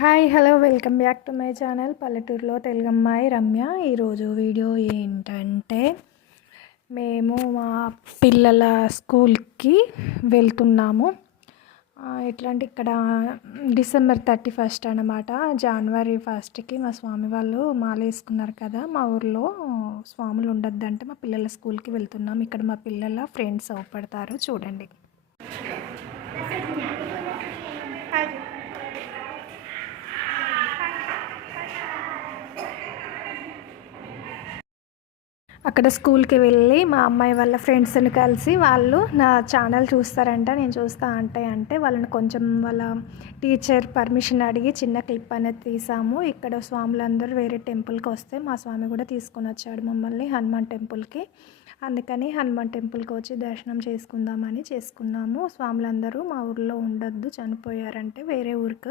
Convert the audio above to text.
Hi hello welcome back to my channel పల్లెటూరులో తెలుగమ్మాయి రమ్య. ఈరోజు video ఏంటంటే మేము మా పిల్లల స్కూల్కి వెళ్తున్నాము. ఎట్లా అంటే ఇక్కడ డిసెంబర్ 31 అన్నమాట. జనవరి 1కి మా స్వామి వాళ్ళు మాల వేసుకున్నారు కదా. మా ఊర్లో స్వాములు ఉండొద్దంటే మా పిల్లల స్కూల్కి వెళ్తున్నాం. ఇక్కడ మా పిల్లల ఫ్రెండ్స్ అవపడతారు చూడండి. అక్కడ స్కూల్కి వెళ్ళి మా అమ్మాయి వాళ్ళ ఫ్రెండ్స్ని కలిసి వాళ్ళు నా ఛానల్ చూస్తారంట, నేను చూస్తా అంటే వాళ్ళని కొంచెం వాళ్ళ టీచర్ పర్మిషన్ అడిగి చిన్న క్లిప్ అనేది తీసాము. ఇక్కడ స్వాములందరూ వేరే టెంపుల్కి వస్తే మా స్వామి కూడా తీసుకొని వచ్చాడు మమ్మల్ని హనుమాన్ టెంపుల్కి. అందుకని హనుమాన్ టెంపుల్కి వచ్చి దర్శనం చేసుకుందామని చేసుకున్నాము. స్వాములందరూ మా ఊర్లో ఉండొద్దు, చనిపోయారంటే వేరే ఊరికి